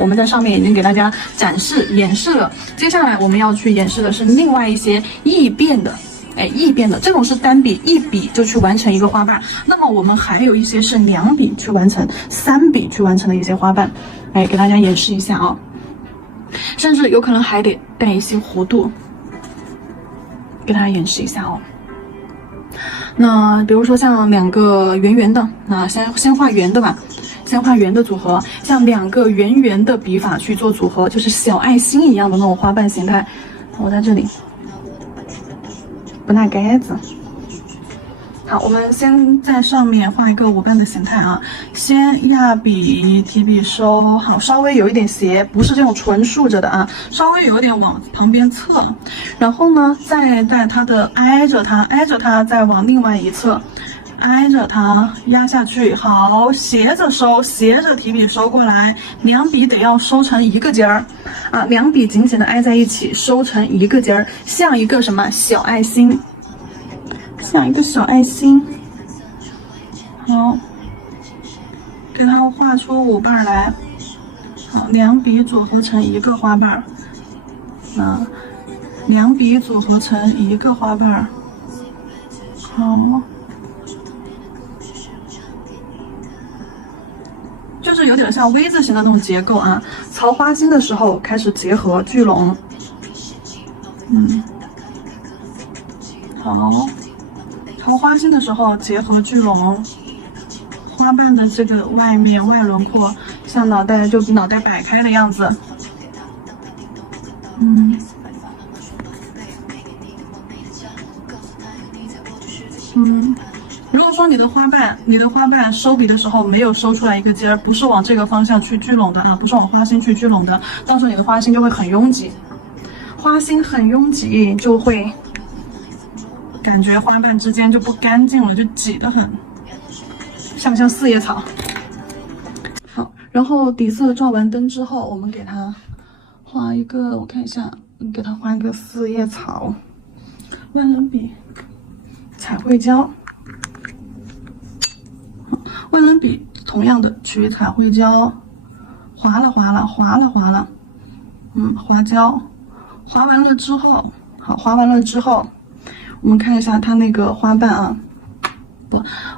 我们在上面已经给大家展示演示了，接下来我们要去演示的是另外一些异变的，异变的这种是单笔一笔就去完成一个花瓣，那么我们还有一些是2笔去完成、3笔去完成的一些花瓣，给大家演示一下啊，甚至有可能还得带一些弧度，给大家演示一下哦。那比如说像2个圆圆的，那先画圆的吧。先画圆的组合，像2个圆圆的笔法去做组合，就是小爱心一样的那种花瓣形态。我在这里不拿盖子。好，我们先在上面画一个5瓣的形态啊，先压笔提笔收，好，稍微有一点斜，不是这种纯竖着的啊，稍微有点往旁边侧，然后呢，再带它的挨着它，再往另外一侧。挨着它压下去，好，斜着收，斜着提笔收过来，2笔得要收成一个尖儿啊，2笔紧紧的挨在一起，收成一个尖儿，像一个什么小爱心，像一个小爱心。好，给它画出5瓣来，好，2笔组合成一个花瓣，啊，2笔组合成一个花瓣，好。就是有点像 V 字形的那种结构啊，曹花心的时候开始结合聚拢，好，曹花心的时候结合聚拢，花瓣的这个外轮廓像脑袋摆开的样子，如果说你的花瓣收笔的时候没有收出来一个尖儿，不是往这个方向去聚拢的啊，不是往花心去聚拢的，到时候你的花心就会很拥挤，花心很拥挤就会感觉花瓣之间就不干净了，就挤得很，像不像4叶草？好，然后底色照完灯之后，我们给它画一个，我看一下，给它画一个4叶草，万能笔，彩绘胶。万能笔同样的取彩绘胶，划了，划胶，划完了之后，好，划完了之后，我们看一下它那个花瓣啊，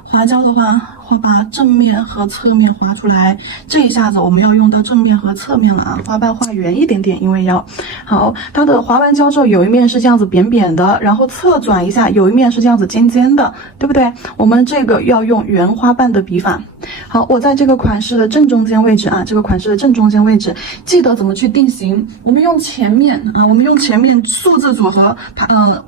划胶的话，把正面和侧面划出来，这一下子我们要用到正面和侧面了啊，花瓣画圆一点点，因为要好，它的划完胶之后有一面是这样子扁扁的，然后侧转一下，有一面是这样子尖尖的，对不对？我们这个要用圆花瓣的笔法。好，我在这个款式的正中间位置啊，记得怎么去定型。我们用前面数字组合，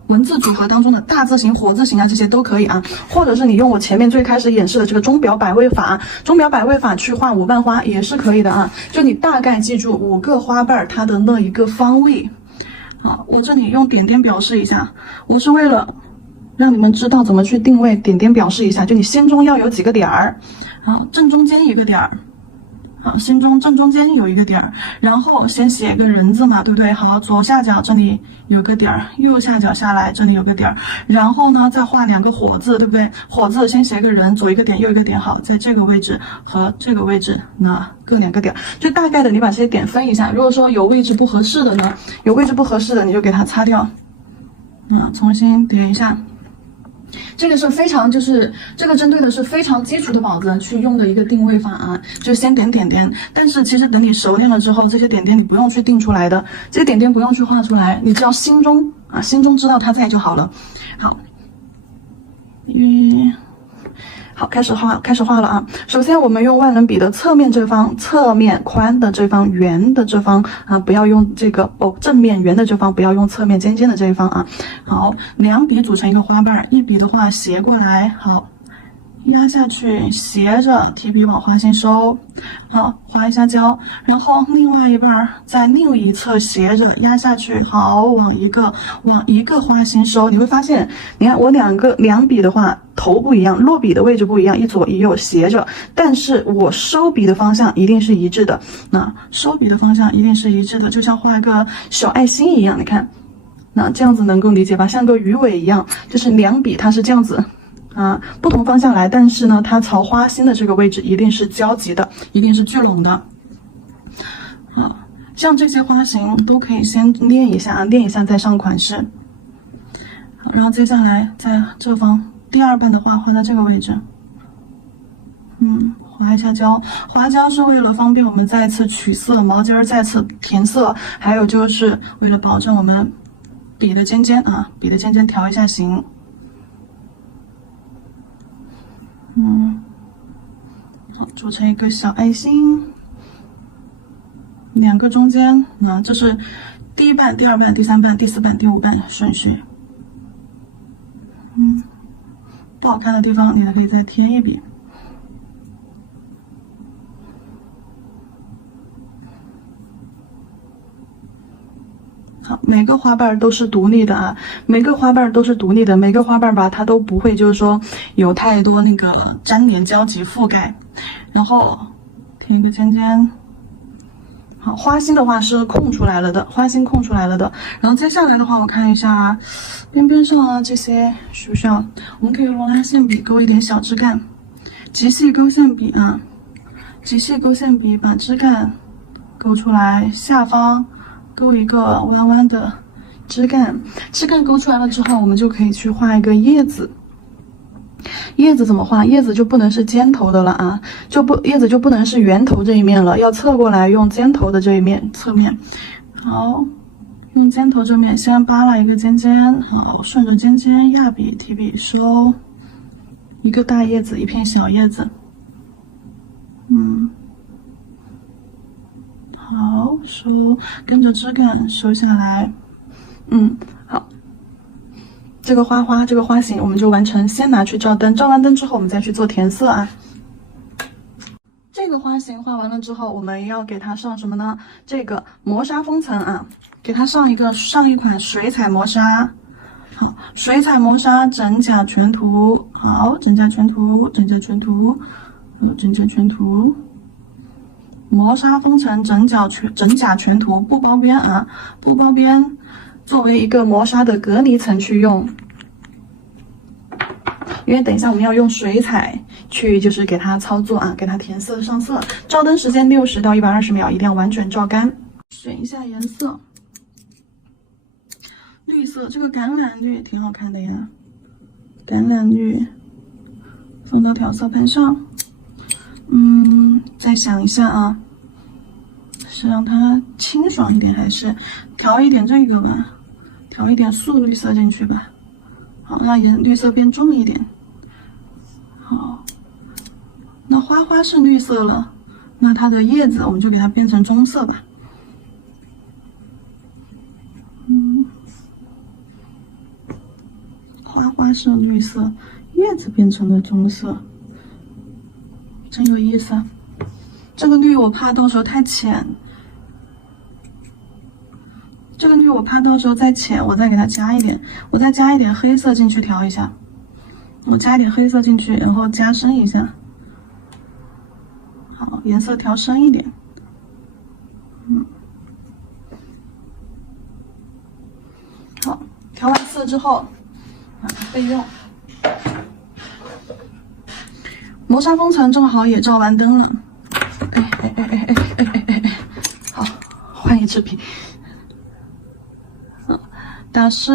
文字组合当中的大字形、火字形啊，这些都可以啊，或者是你用我前面最开始演示的这个钟表摆位法去画5瓣花也是可以的啊。就你大概记住5个花瓣它的那一个方位。好，我这里用点点表示一下，我是为了让你们知道怎么去定位，点点表示一下，就你心中要有几个点儿，好，正中间一个点儿，好，心中正中间有一个点儿，然后先写个人字嘛，对不对？好，左下角这里有个点儿，右下角下来这里有个点儿，然后呢再画2个火字，对不对？火字先写个人，左一个点，右一个点，好，在这个位置和这个位置那各2个点，就大概的你把这些点分一下。如果说有位置不合适的呢，你就给它擦掉，重新叠一下。这个是非常这个针对的是非常基础的宝子去用的一个定位法啊，就先点点点。但是其实等你熟练了之后，这些点点你不用去定出来的，这些点点不用去画出来，你只要心中知道它在就好了。好，好，开始画了啊！首先我们用万能笔的侧面这方，侧面宽的这方，圆的这方啊，不要用这个正面圆的这方，不要用侧面尖尖的这一方啊。好，2笔组成一个花瓣，1笔的话斜过来，好，压下去，斜着提笔往花心收，好，划一下胶，然后另外一半在另一侧斜着压下去，好，往一个花心收。你会发现，你看我2笔的话头不一样，落笔的位置不一样，一左一右斜着，但是我收笔的方向一定是一致的。那收笔的方向一定是一致的，就像画一个小爱心一样，你看，那这样子能够理解吧？像个鱼尾一样，就是2笔它是这样子。不同方向来，但是呢，它朝花心的这个位置一定是交集的，一定是聚拢的。像这些花型都可以先练一下啊，练一下再上款式。好，然后接下来在这方第二瓣的话画在这个位置，划一下胶，划胶是为了方便我们再次取色，毛巾儿再次填色，还有就是为了保证我们笔的尖尖啊，笔的尖尖调一下形。好，组成一个小爱心，两个中间，这是第一瓣、第二瓣、第三瓣、第四瓣、第五瓣顺序。不好看的地方，你还可以再添一笔。好，每个花瓣都是独立的啊，每个花瓣都是独立的，每个花瓣吧，它都不会就是说有太多那个粘连交集覆盖。然后填一个尖尖。好，花心的话是空出来了的，花心空出来了的。然后接下来的话，我看一下边边上啊这些需不需要？我们可以用拉线笔勾一点小枝干，极细勾线笔啊，极细勾线笔把枝干勾出来，下方勾一个弯弯的枝干。枝干勾出来了之后，我们就可以去画一个叶子。叶子怎么画？叶子就不能是尖头的了啊，叶子就不能是圆头这一面了，要侧过来用尖头的这一面侧面。好，用尖头这面先扒拉一个尖尖，好，顺着尖尖压笔提笔收，一个大叶子，一片小叶子。好，收，跟着枝干收下来。好。这个花型我们就完成，先拿去照灯，照完灯之后我们再去做填色啊。这个花型画完了之后，我们要给它上什么呢？这个磨砂封层啊，给它上一款水彩磨砂。好，水彩磨砂整甲全涂，好，整甲全涂，整甲全涂，整甲全涂。磨砂封层整甲全涂，不包边啊，不包边。作为一个磨砂的隔离层去用，因为等一下我们要用水彩去就是给它操作啊，给它填色上色。照灯时间60到120秒，一定要完全照干。选一下颜色，绿色，这个橄榄绿挺好看的呀，橄榄绿放到调色盘上。再想一下啊，是让它清爽一点，还是调一点这个吧？调一点素绿色进去吧。好，让绿色变重一点。好，那花是绿色了，那它的叶子我们就给它变成棕色吧。花是绿色，叶子变成了棕色，真有意思啊。这个绿我怕到时候太浅。这个绿我怕到时候再浅，我再给它加一点，我再加一点黑色进去调一下。我加一点黑色进去，然后加深一下。好，颜色调深一点。好，调完色之后，备用。磨砂封层正好也照完灯了。好，换一支笔。打湿，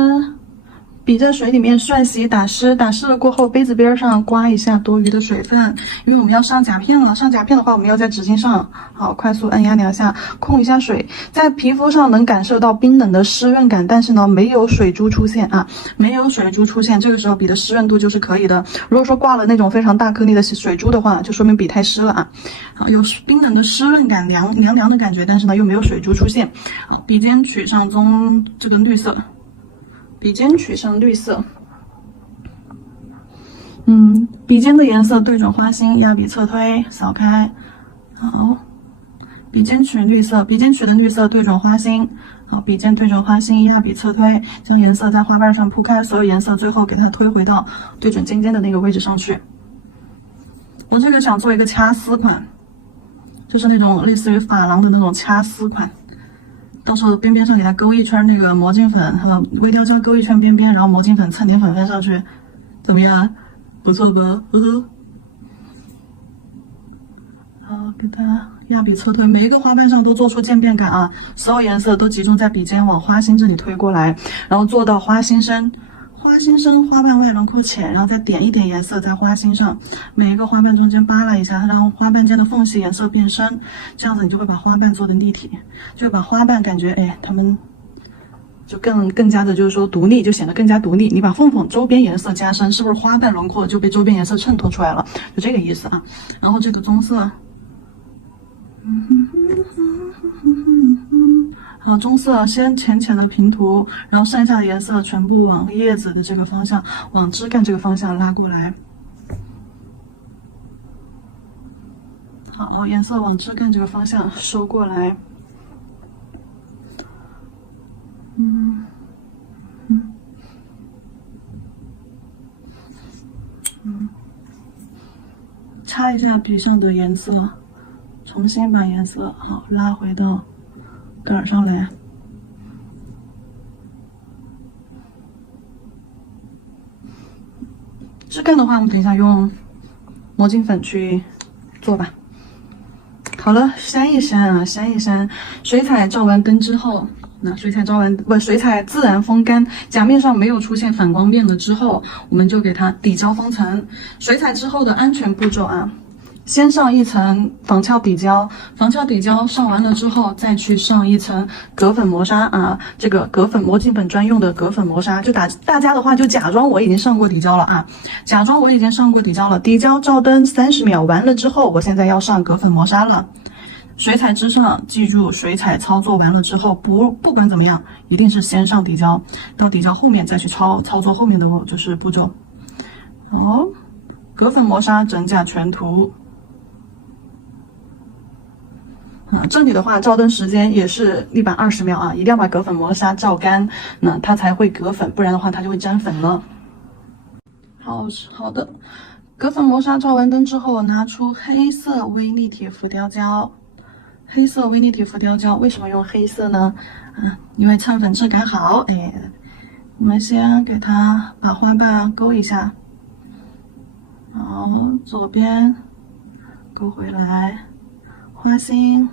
笔在水里面涮洗打湿，打湿了过后，杯子边上刮一下多余的水分，因为我们要上甲片了。上甲片的话，我们要在纸巾上好快速按压2下，控一下水，在皮肤上能感受到冰冷的湿润感，但是呢没有水珠出现啊，没有水珠出现，这个时候笔的湿润度就是可以的。如果说挂了那种非常大颗粒的水珠的话，就说明笔太湿了啊。好，有冰冷的湿润感，凉的感觉，但是呢又没有水珠出现。好，笔尖取上这个绿色。笔尖取上绿色，笔尖的颜色对准花心，压笔侧推，扫开。好，笔尖取绿色，笔尖取的绿色对准花心。好，笔尖对准花心，压笔侧推，将颜色在花瓣上铺开，所有颜色最后给它推回到对准尖尖的那个位置上去。我这个想做一个掐丝款，就是那种类似于珐琅的那种掐丝款。到时候边边上给它勾一圈那个魔镜粉和微雕胶，勾一圈边边，然后魔镜粉蹭点粉粉上去，怎么样？不错吧？呵呵。好，给它压笔侧推，每一个花瓣上都做出渐变感啊，所有颜色都集中在笔尖往花心这里推过来，然后做到花心深。花心深，花瓣外轮廓浅，然后再点一点颜色在花心上，每一个花瓣中间扒拉一下，让花瓣间的缝隙颜色变深，这样子你就会把花瓣做的立体，就会把花瓣感觉它们就更加的就是说独立，就显得更加独立。你把缝缝周边颜色加深，是不是花瓣轮廓就被周边颜色衬托出来了？就这个意思啊。然后这个棕色，好，棕色先浅浅的平涂，然后剩下的颜色全部往叶子的这个方向，往枝干这个方向拉过来。好，颜色往枝干这个方向收过来。擦一下笔上的颜色，重新把颜色好拉回到杆上来。枝干的话，我们等一下用魔镜粉去做吧。好了，扇一扇啊，扇一扇。水彩照完灯之后，那水彩自然风干，甲面上没有出现反光面了之后，我们就给它底胶封层。水彩之后的安全步骤啊，先上一层防翘底胶，防翘底胶上完了之后，再去上一层隔粉磨砂啊，这个隔粉魔镜粉专用的隔粉磨砂，就大家的话就假装我已经上过底胶了啊，假装我已经上过底胶了，底胶照灯30秒完了之后，我现在要上隔粉磨砂了。水彩之上，记住水彩操作完了之后，不管怎么样，一定是先上底胶，到底胶后面再去操作后面的就是步骤。好，隔粉磨砂整甲全涂。这里的话，照灯时间也是120秒啊，一定要把隔粉磨砂照干，那它才会隔粉，不然的话它就会粘粉了。好的，隔粉磨砂照完灯之后，拿出黑色微立体浮雕胶。黑色微立体浮雕胶为什么用黑色呢？因为蹭粉质感好。我们先给它把花瓣勾一下，好，左边勾回来，花心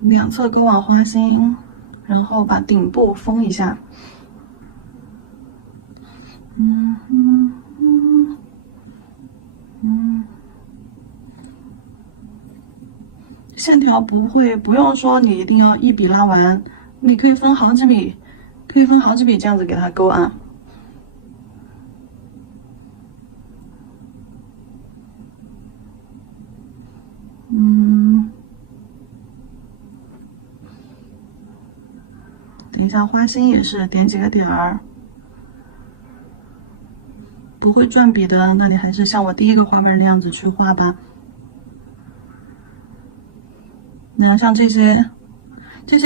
两侧勾往花心，然后把顶部封一下。线条不用说你一定要一笔拉完，你可以分好几笔，这样子给它勾啊。等一下花心也是点几个点儿，不会转笔的，那你还是像我第一个花瓣那样子去画吧。那像这些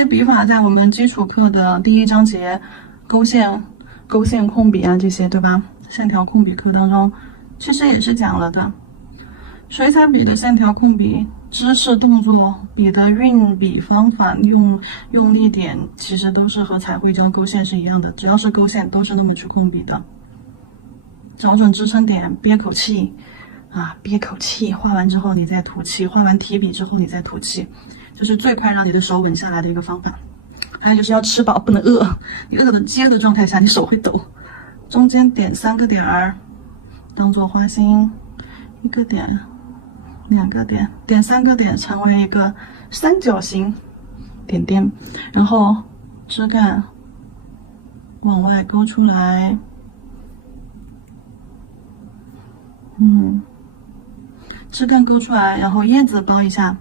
笔法，在我们基础课的第1章节勾线控笔啊这些，对吧？线条控笔课当中，其实也是讲了的。水彩笔的线条控笔、姿势动作、笔的运笔方法、用力点，其实都是和彩绘胶勾线是一样的，只要是勾线都是那么去控笔的。找准支撑点，憋口气啊，憋口气，画完之后你再吐气，画完提笔之后你再吐气。这是最快让你的手稳下来的一个方法。还有就是要吃饱，不能饿，你饿的接的状态下，你手会抖。中间点3个点儿，当做花心，1个点，2个点，点3个点，成为一个三角形点点，然后枝干往外勾出来，枝干勾出来，然后叶子包一下。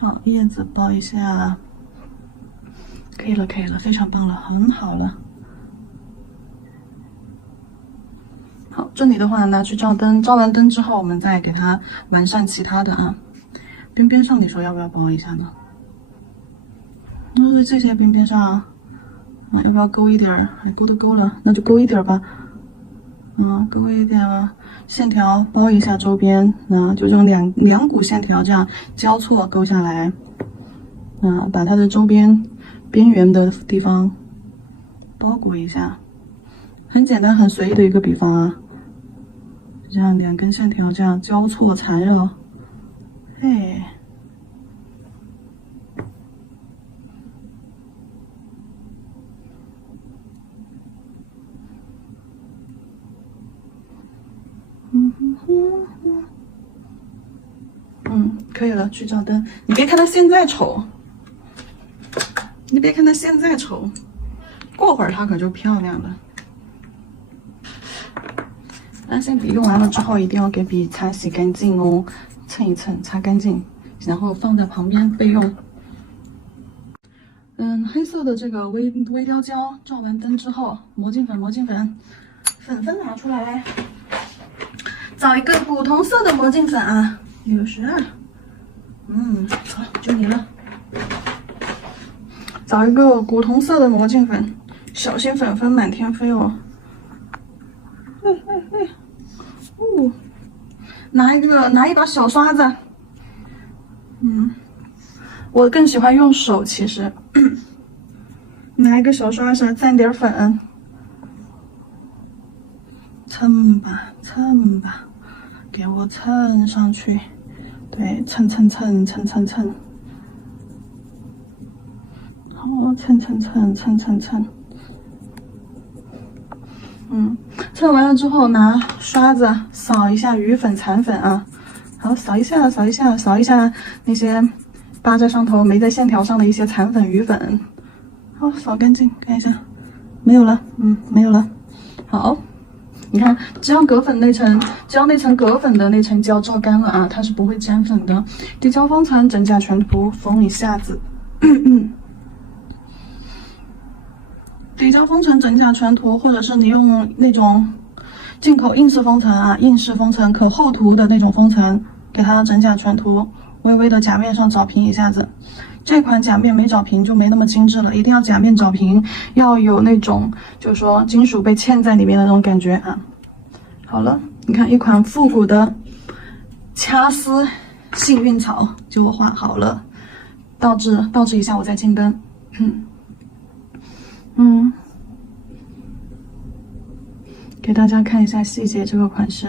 好，叶子包一下，可以了，非常棒了，很好了。好，这里的话拿去照灯，照完灯之后，我们再给它完善其他的啊。边上你说要不要包一下呢？就是这些边上啊，要不要勾一点儿？勾都勾了，那就勾一点吧。勾一点线条包一下周边，就用两股线条这样交错勾下来，把它的周边边缘的地方包裹一下，很简单很随意的一个笔方啊。这样2根线条这样交错缠绕，嘿。可以了，去照灯。你别看它现在丑，你别看它现在丑，过会儿它可就漂亮了。蓝线笔用完了之后，一定要给笔擦洗干净哦，蹭一蹭，擦干净，然后放在旁边备用。黑色的这个微雕胶照完灯之后，魔镜粉粉拿出来，找一个古铜色的魔镜粉啊，62。好，就你了。找一个古铜色的魔镜粉，小心粉粉满天飞哦。拿一把小刷子。我更喜欢用手，其实。拿一个小刷子蘸点粉，蹭吧，给我蹭上去。对，蹭。好，蹭。蹭完了之后，拿刷子扫一下余粉、残粉啊。好，扫一下那些扒在上头、没在线条上的一些残粉、余粉。好，扫干净，看一下，没有了。没有了。好。你看，只要那层隔粉的那层胶照干了啊，它是不会粘粉的。底胶封层整甲全涂缝一下子，底胶封层整甲全涂，或者是你用那种进口硬式封层啊，硬式封层可厚涂的那种封层，给它整甲全涂，微微的甲面上找平一下子。这款甲面没找平就没那么精致了，一定要甲面找平，要有那种就是说金属被嵌在里面的那种感觉啊。好了，你看一款复古的掐丝幸运草就画好了，倒置一下，我再进灯。给大家看一下细节，这个款式。